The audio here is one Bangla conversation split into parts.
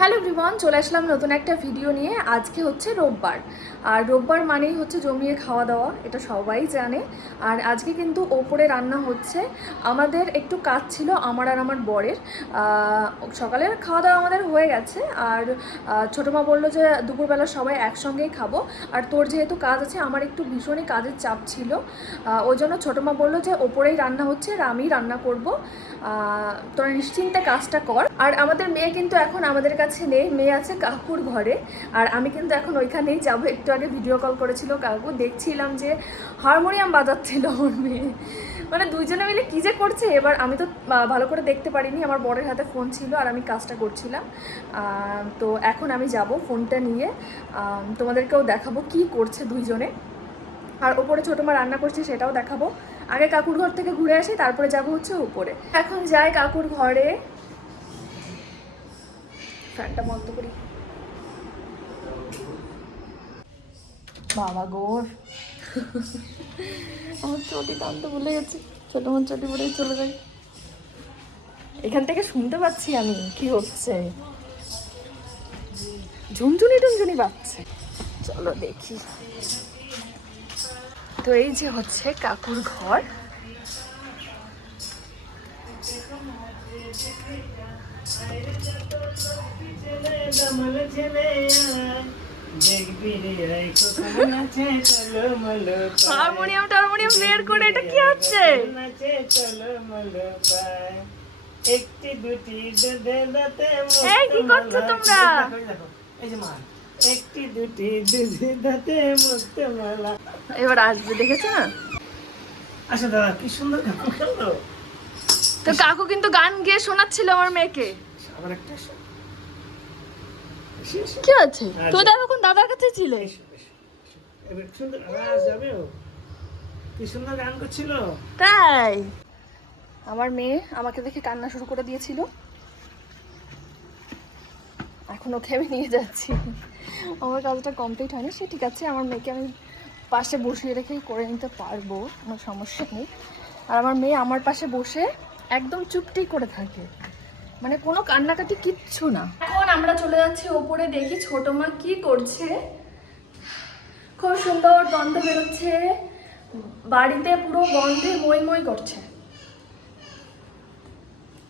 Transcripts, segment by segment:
হ্যালো এভরিওয়ান, চলে আসলাম নতুন একটা ভিডিও নিয়ে। আজকে হচ্ছে রোববার। আর রোববার মানেই হচ্ছে জমিয়ে খাওয়া দাওয়া, এটা সবাই জানে। আর আজকে কিন্তু ওপরে রান্না হচ্ছে। আমাদের একটু কাজ ছিল আমার আর আমার বরের। সকালের খাওয়া দাওয়া আমাদের হয়ে গেছে। আর ছোটো মা বলল যে দুপুরবেলা সবাই একসঙ্গেই খাব। আর তোর যেহেতু কাজ আছে, আমার একটু ভীষণই কাজের চাপ ছিল। ওই জন্য ছোটো মা বলল যে ওপরেই রান্না হচ্ছে, আর আমি রান্না করব। তোরা নিশ্চিন্তে কাজটা কর। আর আমাদের মেয়ে কিন্তু এখন আমাদের কাছে নেই মেয়ে আছে কাকুর ঘরে। আর আমি কিন্তু এখন ওইখানেই যাব। একটু আগে ভিডিও কল করেছিল কাকু। দেখছিলাম যে হারমোনিয়াম বাজাচ্ছিল ওর মেয়ে মানে দুইজনে মিলে কী যে করছে? এবার আমি তো ভালো করে দেখতে পারিনি। আমার বরের হাতে ফোন ছিল আর আমি কাজটা করছিলাম। তো এখন আমি যাব ফোনটা নিয়ে। তোমাদেরকেও দেখাবো কি করছে দুইজনে। আর ওপরে ছোটো মা রান্না করছে সেটাও দেখাবো। আগে কাকুর ঘর থেকে ঘুরে আসি, তারপরে যাব হচ্ছে উপরে। এখন যাই কাকুর ঘরে। ফ্যানটা বন্ধ করি। বাবা গোর আমার চটি টানতে ভুলে গেছি। ছোট আমার চটি পরে চলে যাই। এখান থেকে শুনতে পাচ্ছি আমি কি হচ্ছে। ঝুনঝুনি টুনঝুনি বাজছে। চলো দেখি। তো এই যে হচ্ছে কাকুর ঘর। হারমোনিয়াম টারমোনিয়াম বের করে এটা কি হচ্ছে? একটি দুটি এই, কি করছ তোমরা? এই যে মা একটি দুটি দুধে দাঁতে মুক্ত মালা এবার আসবে দেখেছ না? আচ্ছা দাদা কি সুন্দর গান করল তো কাকু কিন্তু গান গেয়ে শোনাচ্ছিল আমার মেয়েকে। আবার একটা এসো। কি আছে? তো এখন দাদার কাছে ছিলে। এসো, এসো, এসো। এবার সুন্দর আওয়াজ যাবে কি সুন্দর গান করছিল? তাই? আমার মেয়ে আমাকে দেখে কান্না শুরু করে দিয়েছিল। এখন ওকে আমি নিয়ে যাচ্ছি। আমার কাজটা কমপ্লিট হয়নি সে ঠিক আছে। আমার মেয়েকে আমি পাশে বসিয়ে রেখেই করে নিতে পারব কোনো সমস্যা নেই। আর আমার মেয়ে আমার পাশে বসে একদম চুপটি করে থাকে। মানে কোনো কান্নাকাটি কিচ্ছু না। এখন আমরা চলে যাচ্ছি ওপরে দেখি ছোট মা কি করছে। খুব সুন্দর গন্ধ বেরোচ্ছে। বাড়িতে পুরো গন্ধে মই মই করছে।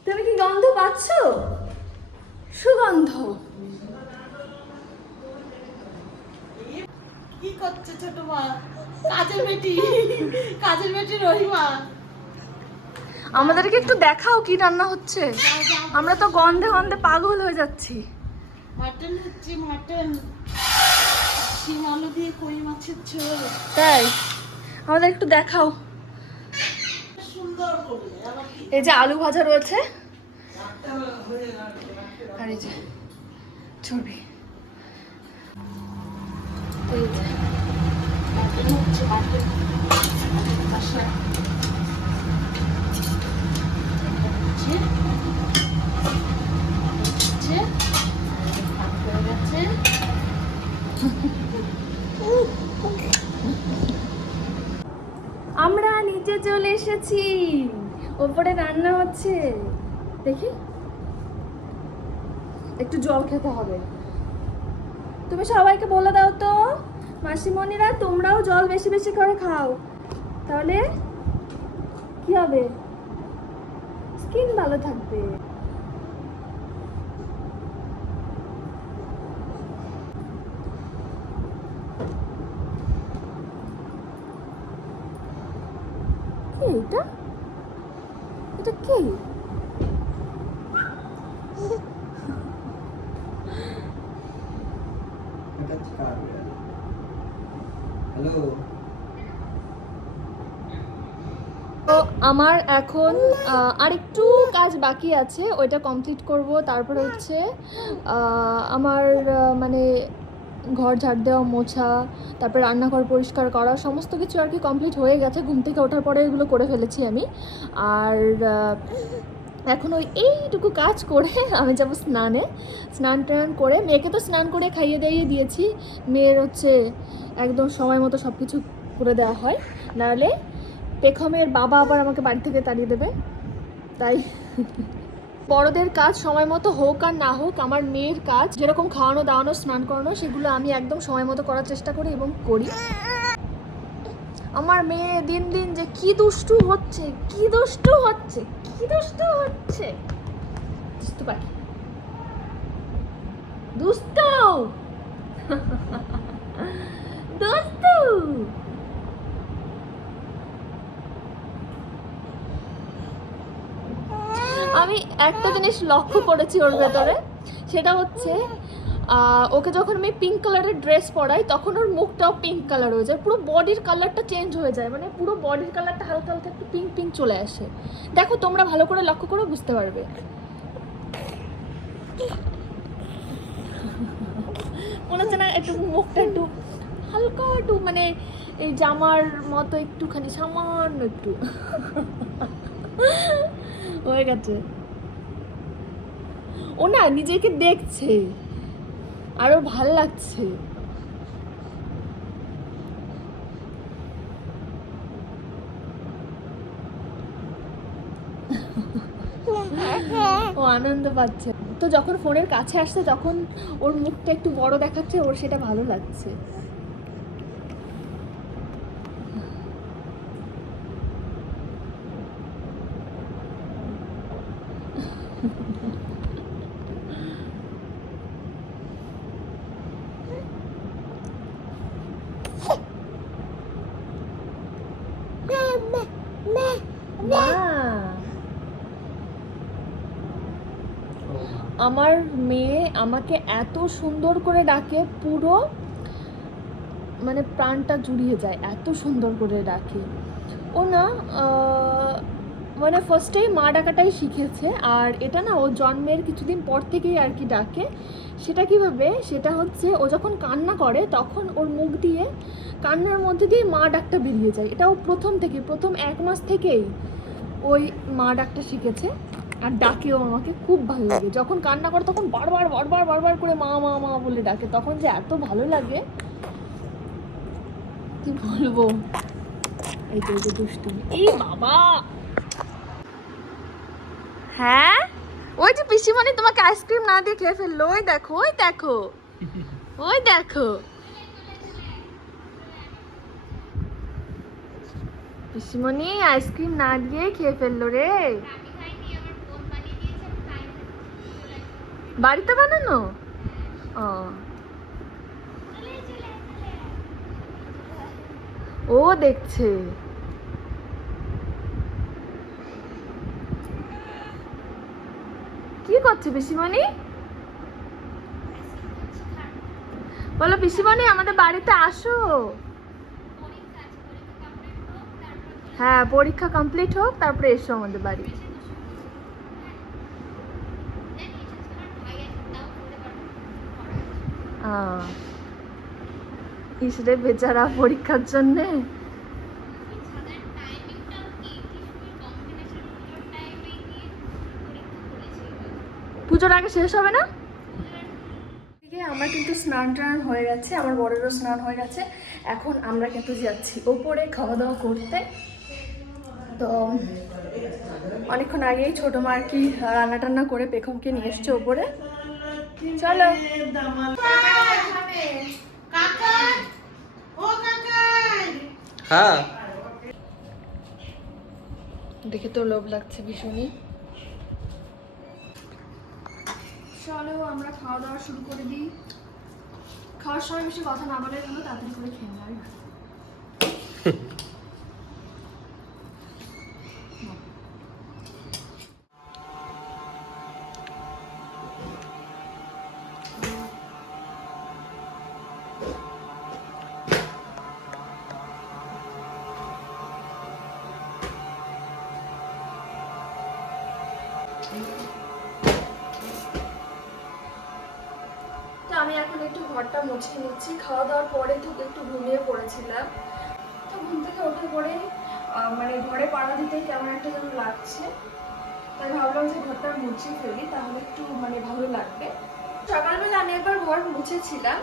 তুমি কি গন্ধ পাচ্ছ? সুগন্ধ। কি করছে ছোট মা? কাজের বেটি। কাজের বেটি রহিমা। আমাদেরকে একটু দেখাও কি রান্না হচ্ছে। আমরা তো গন্ধে গন্ধে পাগল হয়ে যাচ্ছি। মাটন হচ্ছে মাটন। শিম আলু দিয়ে কই মাছের ঝোল। তাই? আমাদের একটু দেখাও। এই যে আলু ভাজা রয়েছে। আর এই যে ছবি। এই যে। মাটন হচ্ছে মাটন কষা হচ্ছে হচ্ছে ভাত হয়ে গেছে আমরা নিচে চলে এসেছি। ওপরে রান্না হচ্ছে। দেখি। একটু জল খেতে হবে। তুমি সবাইকে বলে দাও তো, মাসিমণিরা, তোমরাও জল বেশি বেশি করে খাও। তাহলে কি হবে? স্কিন ভালো থাকবে। এটা এটা আমার এখন আরেকটু কাজ বাকি আছে, ওইটা কমপ্লিট করব। তারপর হচ্ছে আমার মানে ঘর ঝাড় দেওয়া, মোছা, তারপর রান্নাঘর পরিষ্কার করা, সমস্ত কিছু আর কি কমপ্লিট হয়ে গেছে। ঘুম থেকে ওঠার পরে এগুলো করে ফেলেছি আমি। আর এখন ওই এইটুকু কাজ করে আমি যাব স্নানে। স্নান টান করে, মেয়েকে তো স্নান করে খাইয়ে দাইয়ে দিয়েছি। মেয়ের হচ্ছে একদম সময় মতো সব কিছু করে দেওয়া হয়। নাহলে পেখমের বাবা আবার আমাকে বাড়ি থেকে তাড়িয়ে দেবে। তাই বড়দের কাজ সময় মতো হোক আর না হোক, আমার মেয়ের কাজ, যেরকম খাওয়ানো, দাওয়ানো, স্নান করানো, সেগুলো আমি একদম সময় মতো করার চেষ্টা করি এবং করি। আমার মেয়ে দিন দিন যে কি দুষ্টু হচ্ছে, কি দুষ্টু হচ্ছে, কি দুষ্টু হচ্ছে। দুষ্টু পাখি। দুষ্টু! দুষ্টু! আমি একটা জিনিস লক্ষ্য করেছি ওর ভেতরে, সেটা হচ্ছে ওকে যখন আমি পিঙ্ক কালারের ড্রেস পরাই, তখন ওর মুখটাও পিঙ্ক কালার হয়ে যায়। পুরো বডির কালারটা চেঞ্জ হয়ে যায়। মানে পুরো বডির কালারটা হালকা হালকা একটু পিঙ্ক পিঙ্ক চলে আসে। দেখো, তোমরা ভালো করে লক্ষ্য করে, বুঝতে পারবে। মনে হচ্ছে না একটু মুখটা একটু হালকা একটু মানে এই জামার মতো একটুখানি, সামান্য একটু। হয়ে গেছে। ও না নিজেকে দেখছে। আরও ভালো লাগছে। ও আনন্দ পাচ্ছে। তো যখন ফোনের কাছে আসছে, তখন ওর মুখটা একটু বড় দেখাচ্ছে, ওর সেটা ভালো লাগছে মা আমার মেয়ে আমাকে এত সুন্দর করে ডাকে, পুরো মানে প্রাণটা জুড়িয়ে যায়, এত সুন্দর করে ডাকে। ও না মানে ফার্স্টেই মা ডাকাটাই শিখেছে, আর এটা না ও জন্মের কিছুদিন পর থেকেই আর কি ডাকে। সেটা কীভাবে? সেটা হচ্ছে ও যখন কান্না করে, তখন ওর মুখ দিয়ে কান্নার মধ্যে দিয়ে মা ডাকটা বেরিয়ে যায়। এটা ও প্রথম থেকে, প্রথম এক মাস থেকেই ওই মা ডাকটা শিখেছে। আর ডাকেও আমাকে খুব ভালো লাগে। যখন কান্না করে তখন বারবার বারবার বারবার করে মা মা মা বলে ডাকে। তখন যে এত ভালো লাগে, কি বলব? এই তো, এই দুষ্টু এই বাবা! হ্যাঁ? ওই যে পিসিমণি তোমাকে আইসক্রিম না দিয়ে খেয়ে ফেলল। ওই দেখো ওই দেখো। ওই দেখো। পিসিমণি আইসক্রিম না দিয়ে খেয়ে ফেলল রে। বাড়িতে বানানো? ও। ও দেখছে। কি করছে পিসিমণি? বলো পিসিমণি, আমাদের বাড়িতে আসো। হ্যাঁ পরীক্ষা কমপ্লিট হোক, তারপরে এসো আমাদের বাড়ি। ইসরে বেচারা পরীক্ষার জন্যে। পুজোর আগে শেষ হবে না? আমার কিন্তু স্নান টান হয়ে গেছে, আমার বড়েরও স্নান হয়ে গেছে। এখন আমরা কিন্তু যাচ্ছি ওপরে খাওয়া দাওয়া করতে। তো অনেকক্ষণ আগেই ছোটো মা আর কি রান্না টান্না করে পেখমকে নিয়ে এসছে ওপরে। চলো। হ্যাঁ। দেখে তো লোভ লাগছে ভীষণই। চলো আমরা খাওয়া দাওয়া শুরু করে দিই। খাওয়ার সময় বেশি কথা না বলে তাড়াতাড়ি করে খেয়ে নেওয়াই আমি এখন একটু ঘরটা মুছে নিচ্ছি। খাওয়া দাওয়ার পরে তো একটু ঘুমিয়ে পড়েছিলাম। তো ঘুম থেকে ওঠে পরে মানে ঘরে পাড়া দিতে কেমন একটা যেন লাগছে। তাই ভাবলাম যে ঘরটা মুছে ফেলি, তাহলে একটু মানে ভালো লাগবে। সকালবেলা আমি একবার ঘর মুছেছিলাম।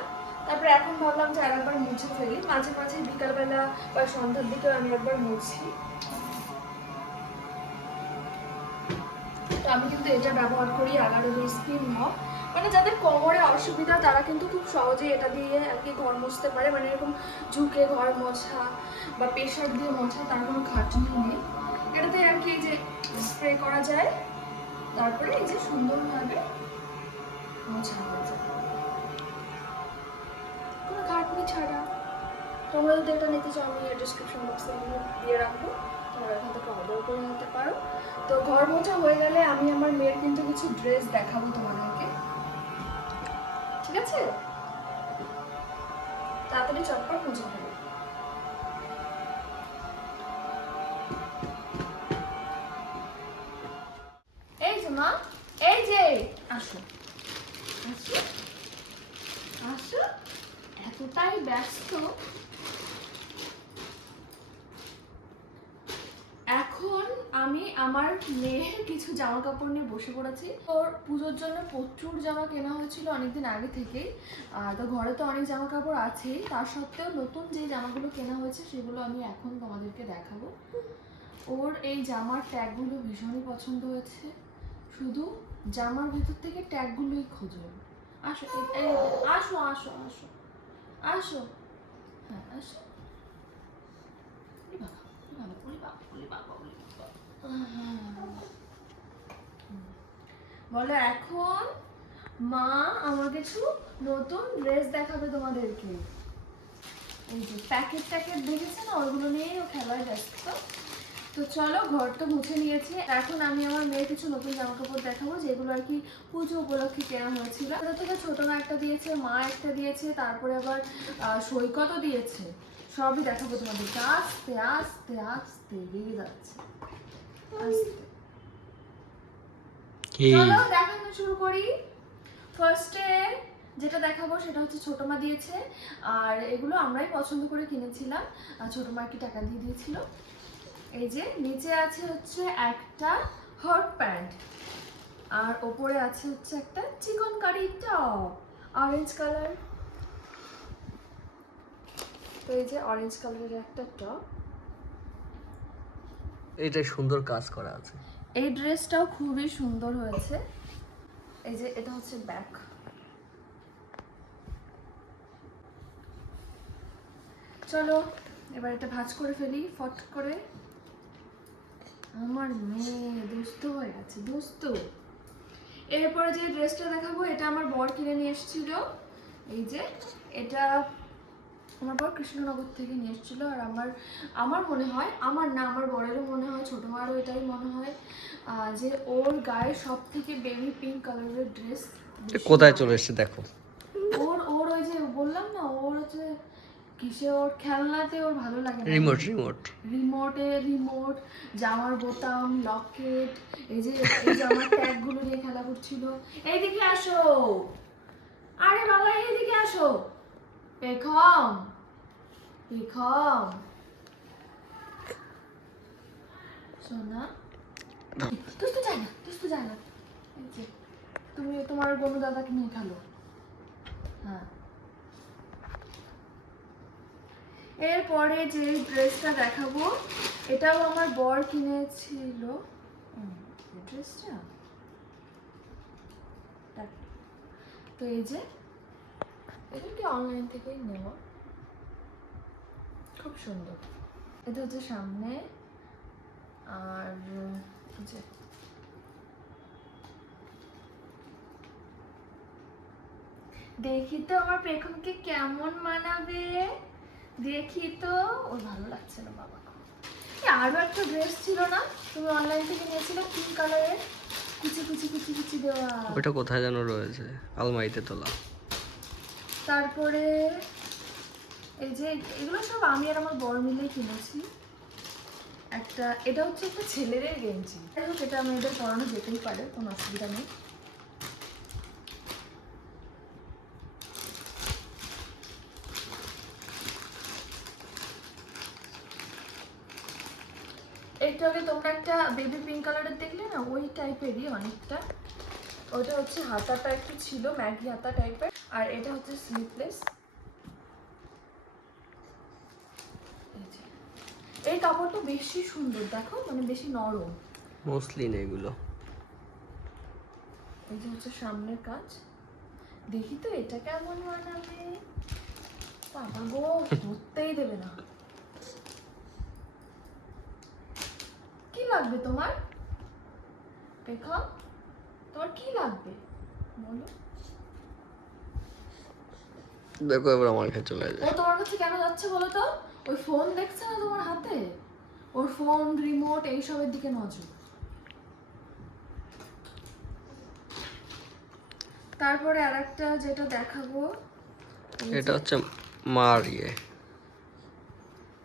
তারপরে এখন ভাবলাম যে আরেকবার মুছে ফেলি। মাঝে মাঝে বিকালবেলা বা সন্ধ্যার দিকে আমি একবার মুছি। তো আমি কিন্তু এটা ব্যবহার করি এগারো স্পিন মপ মানে যাদের কোমরে অসুবিধা, তারা কিন্তু খুব সহজেই এটা দিয়ে আর কি ঘর মুছতে পারে। মানে এরকম ঝুঁকে ঘর মোছা বা প্রেশার দিয়ে মোছা, তার কোনো খাটনি নেই। এটাতে আর কি যে স্প্রে করা যায়, তারপরে এই যে সুন্দরভাবে মোছা হয়ে যায়। কোনো খাটনি ছাড়া। তোমরা যদি এটা নিতে চাও, আমি ডিসক্রিপশন বক্সে দিয়ে রাখব। তোমরা এখান থেকে অর্ডার করে নিতে পারো। তো ঘর মোছা হয়ে গেলে আমি আমার মেয়ের কিন্তু কিছু ড্রেস দেখাবো তোমাদেরকে ঠিক আছে? তাড়াতাড়ি চটপট মুছে ফেলো। আমার মেয়ের কিছু জামা কাপড় নিয়ে বসে পড়েছি। ওর পুজোর জন্য প্রচুর জামা কেনা হয়েছিল অনেকদিন আগে থেকেই। তো ঘরে তো অনেক জামা কাপড় আছেই। তার সত্ত্বেও নতুন যে জামাগুলো কেনা হয়েছে সেগুলো আমি এখন তোমাদেরকে দেখাবো। ওর এই জামার ট্যাগগুলো ভীষণই পছন্দ হয়েছে। শুধু জামার ভিতর থেকে ট্যাগগুলোই খোঁজো। আসো আসো আসো আসো আসো। হ্যাঁ আসো। বাবা, বাবা, বাবা, বাবা। বলো, এখন মা আমার কিছু নতুন ড্রেস দেখাবে তোমাদেরকে। এই যে প্যাকেট ট্যাকেট দেখেছে না, ওইগুলো নিয়েই ও খেলায় ব্যস্ত। তো চলো ঘর তো মুছে নিয়েছি। এখন আমি আমার মেয়ের কিছু নতুন জামা কাপড় দেখাবো, যেগুলো আর কি পুজো উপলক্ষে কেনা হয়েছিল। থেকে ছোট মা একটা দিয়েছে, মা একটা দিয়েছে, তারপরে আবার সৈকতও দিয়েছে। সবই দেখাবো তোমাদেরকে। আস্তে আস্তে আস্তে রেগে যাচ্ছে। কি? চলো, দেখানো শুরু করি। ফার্স্টে যেটা দেখাবো সেটা হচ্ছে ছোট মা দিয়েছে, আর এগুলো আমরাই পছন্দ করে কিনেছিলাম ছোট মা কি টাকা দিয়ে দিয়েছিল? এই যে, নিচে আছে হচ্ছে একটা হট প্যান্ট আর ওপরে আছে হচ্ছে একটা চিকন কারি টপ অরেঞ্জ কালার তো এই যে অরেঞ্জ কালারের একটা টপ এটা সুন্দর কাজ করা আছে। এই ড্রেসটাও খুবই সুন্দর হয়েছে। এই যে এটা হচ্ছে ব্যাক চলো, এবার এটা ভাঁজ করে ফেলি, ফট করে। আমার মেয়ে দুস্থ হয়ে গেছে, দুস্থ। এরপরে যে ড্রেসটা দেখাবো, এটা আমার বর কিনে নিয়ে এসেছিল। এই যে, এটা আমার বর কৃষ্ণনগর থেকে নিয়ে এসেছিল আর আমার আমার মনে হয় আমার না আমার বরেরও মনে হয় ছোটো মারও এটাই মনে হয় যে ওর গায়ে সব থেকে বেবি পিঙ্ক কালারের ড্রেস কোথায় চলে এসেছে দেখো। ওর ওর ওই যে বললাম না ওর হচ্ছে কিসে ওর খেলনাতে ওর ভালো লাগে রিমোট রিমোট রিমোটে রিমোট জামার বোতাম লকেট এই যে এই জামার ট্যাগগুলো নিয়ে খেলা করছিল। এইদিকে আসো! আরে বাবা এইদিকে আসো! পেখম পেখম সোনা তুই তো যাই না তুই তো যাই না তুমি তোমার গনু দাদাকে নিয়ে খেলো। হ্যাঁ। এরপরে যে ড্রেসটা দেখাবো, এটাও আমার বর কিনেছিল। ড্রেসটা? তো এই যে অনলাইন থেকেই নেওয়া খুব সুন্দর। এটা হচ্ছে সামনে। আর যে। দেখি তো আমার পেখমকে কেমন মানাবে। দেখি তো। ওর ভালো লাগছে না বাবা। এই আরও একটা ড্রেস ছিল না? তুমি অনলাইন থেকে নিয়েছিলে পিঙ্ক কালারের কুচি কুচি কুচি কুচি দেওয়া। ওটা কোথায় যেন রয়েছে? আলমারিতে তোলা। তারপরে এই যে এগুলো সব আমি আর আমার বড় মিলেই কিনেছি। একটা, এটা হচ্ছে একটা ছেলেদের গেঞ্জি। যাই হোক, এটা মেয়েদের পরানো যেতেই পারে, কোনো অসুবিধা নেই। একটু আগে তোমরা একটা বেবি পিঙ্ক কালারের দেখলে না? ওই টাইপেরই অনেকটা। ওটা হচ্ছে হাতাটা একটু ছিল, ম্যাগি হাতা টাইপের আর এটা হচ্ছে স্লিপলেস এই কাপড়টা বেশি সুন্দর দেখো মানে বেশি নরম। মসলিন এগুলো। এই যে হচ্ছে সামনের কাজ। দেখি তো এটা কেমন বানাবে। বাবা গো ধরতেই দেবে না। কি লাগবে তোমার? রেখা তোমার কি লাগবে? বলো। দেখো এবার আমার কাছে চলে ও তোমার কাছে কেন যাচ্ছে বলো তো? ওই ফোন দেখছে না তোমার হাতে? ওর ফোন রিমোট এইসবের দিকে নজর। তারপরে আরেকটা যেটা দেখাবো এটা হচ্ছে মার ইয়ে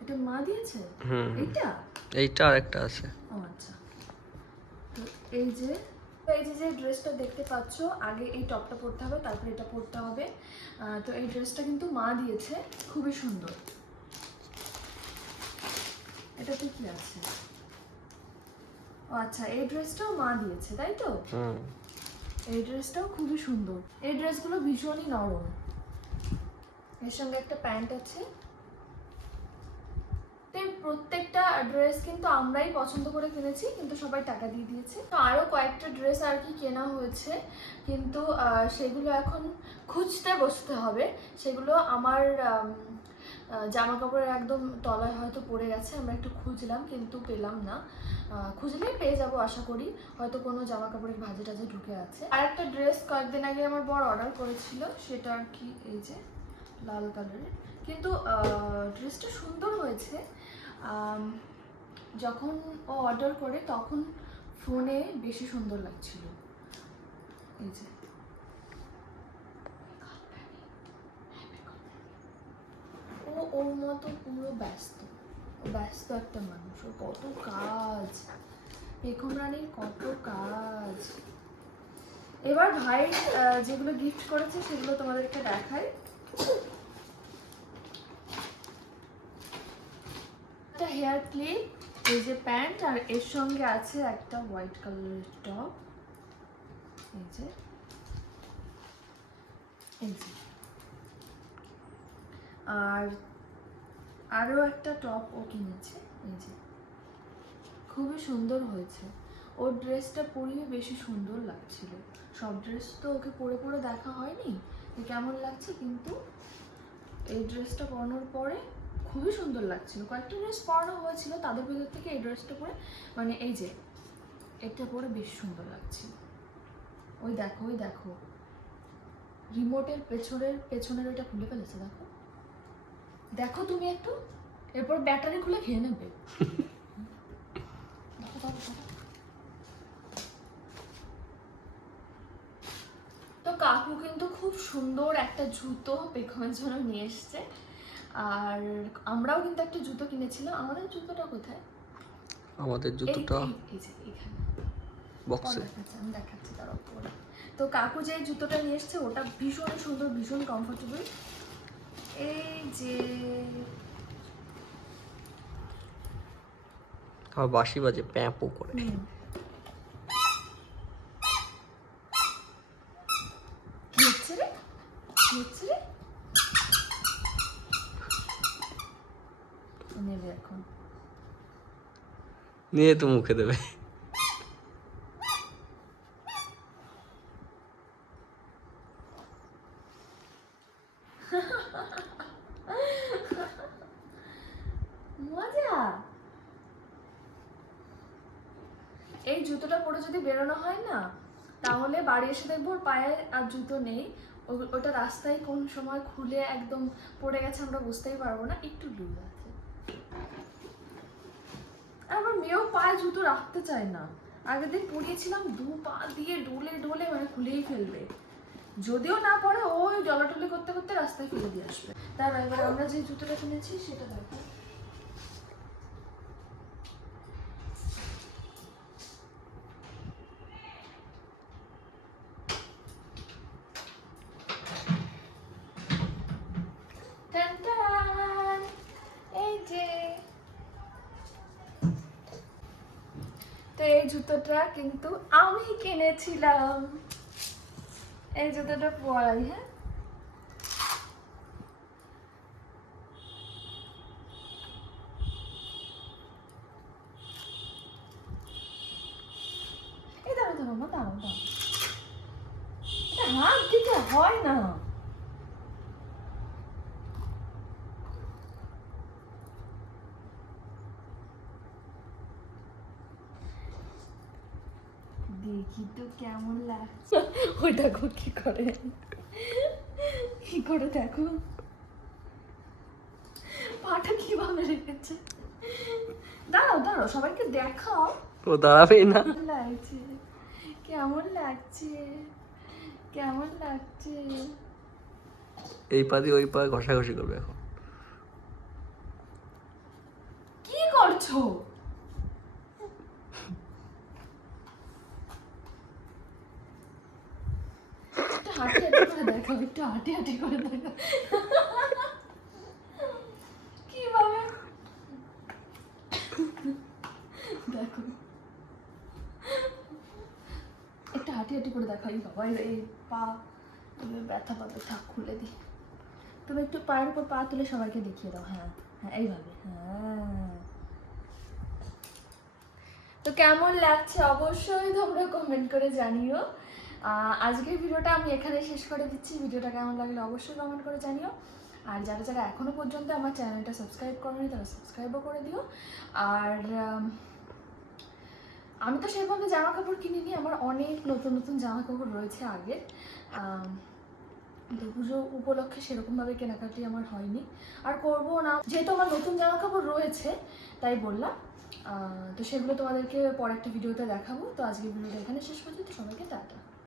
এটা মা দিয়েছে? হুম। এইটা? এইটা আরেকটা আছে। ও আচ্ছা। তো এই যে তো এই যে যে ড্রেসটা দেখতে পাচ্ছ আগে এই টপটা পরতে হবে তারপরে এটা পরতে হবে। তো এই ড্রেসটা কিন্তু মা দিয়েছে খুবই সুন্দর। এটাতে কি আছে? ও আচ্ছা এই ড্রেসটাও মা দিয়েছে তাই তো? এই ড্রেসটাও খুবই সুন্দর। এই ড্রেসগুলো ভীষণই নরম। এর সঙ্গে একটা প্যান্ট আছে। প্রত্যেকটা ড্রেস কিন্তু আমরাই পছন্দ করে কিনেছি, কিন্তু সবাই টাকা দিয়ে দিয়েছে। তো আরও কয়েকটা ড্রেস আর কি কেনা হয়েছে, কিন্তু সেগুলো এখন খুঁজতে বসতে হবে। সেগুলো আমার জামা কাপড়ের একদম তলায় হয়তো পড়ে গেছে, আমরা একটু খুঁজলাম, কিন্তু পেলাম না। খুঁজলেই পেয়ে যাব আশা করি, হয়তো কোনো জামা কাপড়ের ভাজে টাজে ঢুকে আছে। আর একটা ড্রেস কয়েকদিন আগে আমার বড় অর্ডার করেছিল, সেটা আর কি এই যে লাল কালারের কিন্তু ড্রেসটা সুন্দর হয়েছে যখন ও অর্ডার করে, তখন ফোনে বেশি সুন্দর লাগছিল। এই যে। ও ওর মতো পুরো ব্যস্ত। ও ব্যস্ত একটা মানুষ। ওর কত কাজ। পেখম রানীর কত কাজ। এবার ভাই যেগুলো গিফট করেছে, সেগুলো তোমাদেরকে দেখাই। হেয়ার ক্লিপ এই যে প্যান্ট আর এর সঙ্গে আছে একটা হোয়াইট কালারের টপ এই যে। আর আরও একটা টপ ও কিনেছে। এই যে। খুবই সুন্দর হয়েছে। ওর ড্রেসটা পরিয়ে বেশি সুন্দর লাগছিল। সব ড্রেস তো ওকে পরে পরে দেখা হয়নি। কেমন লাগছে? কিন্তু এই ড্রেসটা পরানোর পরে খুবই সুন্দর লাগছিল। কয়েকটা ড্রেস পরানো হয়েছিল, তাদের ভেতর থেকে এই ড্রেসটা পরে মানে এই যে, এটা পরে বেশ সুন্দর লাগছিল ওই দেখো ওই দেখো। রিমোটের পেছনের পেছনের ওইটা খুলে ফেলেছে, দেখো। দেখো তুমি একটু, এরপর ব্যাটারি খুলে খেয়ে নেবে। তো কাকু কিন্তু খুব সুন্দর একটা জুতো, পেখমের জন্য নিয়ে এসছে। আর আমরাও কিন্তু একটা জুতো কিনেছিলাম। আমাদের জুতোটা কোথায়? আমাদের জুতোটা বক্সে। আমি দেখাচ্ছি তার তো কাকু যে জুতোটা নিয়ে এসছে ওটা ভীষণ সুন্দর ভীষণ কমফোর্টেবল এই যে আমার বাসি বাজে প্যাঁপো করে হুম। কি হচ্ছে রে কি হচ্ছে রে ও নেবে এখন নিয়ে তো মুখে দেবে। এই জুতোটা পরে যদি বেরোনো হয় না, তাহলে বাড়ি এসে দেখব ওর পায়ে আর জুতো নেই। ওটা রাস্তায় কোন সময় খুলে একদম পড়ে গেছে আমরা বুঝতেই পারব না, একটু লুজ আছে আমার মেয়েও পায়ে জুতো রাখতে চায় না। আগের দিন পরিয়েছিলাম দু পা দিয়ে ডোলে ডোলে মানে খুলেই ফেলবে। যদিও না পড়ে, ওই জলাটলি করতে করতে রাস্তায় ফেলে দিয়ে আসবে। তার এবার আমরা যে জুতোটা কিনেছি, সেটা দেখো টান টান! এই যে তো এই জুতোটা কিন্তু আমি কিনেছিলাম। এই জুতোটা পরাই হ্যাঁ এই দাঁড়াও দাঁড়াও মা দাঁড়াও দাঁড়াও দেখি তো কেমন লাগছে ওই দেখো কি করে? কি করে দেখো? পাটা কীভাবে রেখেছে? দাঁড়াও দাঁড়াও সবাইকে দেখাও। ও দাঁড়াবেই না। লাগছে? কেমন লাগছে? কেমন লাগছে? এই পা দিয়ে ওই পা ঘষাঘষি করবে এখন। কি করছ একটু হাঁটি করে দেখাও, একটু হাঁটি হাঁটি করে দেখাও। কীভাবে? দেখো। একটু হাঁটি হাঁটি করে দেখাই বাবা, এই- পা এই ব্যথা পাবে, থাক, খুলে দিই। তুমি একটু পায়ের উপর পা তুলে সবাইকে দেখিয়ে দাও হ্যাঁ হ্যাঁ এইভাবে হ্যাঁ। তো কেমন লাগছে? অবশ্যই তোমরা কমেন্ট করে জানিও। আজকের ভিডিওটা আমি এখানে শেষ করে দিচ্ছি। ভিডিওটা কেমন লাগলে অবশ্যই কমেন্ট করে জানিও। আর যারা যারা এখনও পর্যন্ত আমার চ্যানেলটা সাবস্ক্রাইব করেনি, তারা সাবস্ক্রাইবও করে দিও। আর আমি তো সেভাবে জামা কাপড় কিনিনি, আমার অনেক নতুন নতুন জামা কাপড় রয়েছে আগে। তো পুজো উপলক্ষে সেরকমভাবে কেনাকাটি আমার হয়নি। আর করব না, যেহেতু আমার নতুন জামা কাপড় রয়েছে, তাই বললাম। তো সেগুলো তোমাদেরকে পরে একটা ভিডিওতে দেখাবো। তো আজকের ভিডিওটা এখানে শেষ পর্যন্ত। সবাইকে টাটা।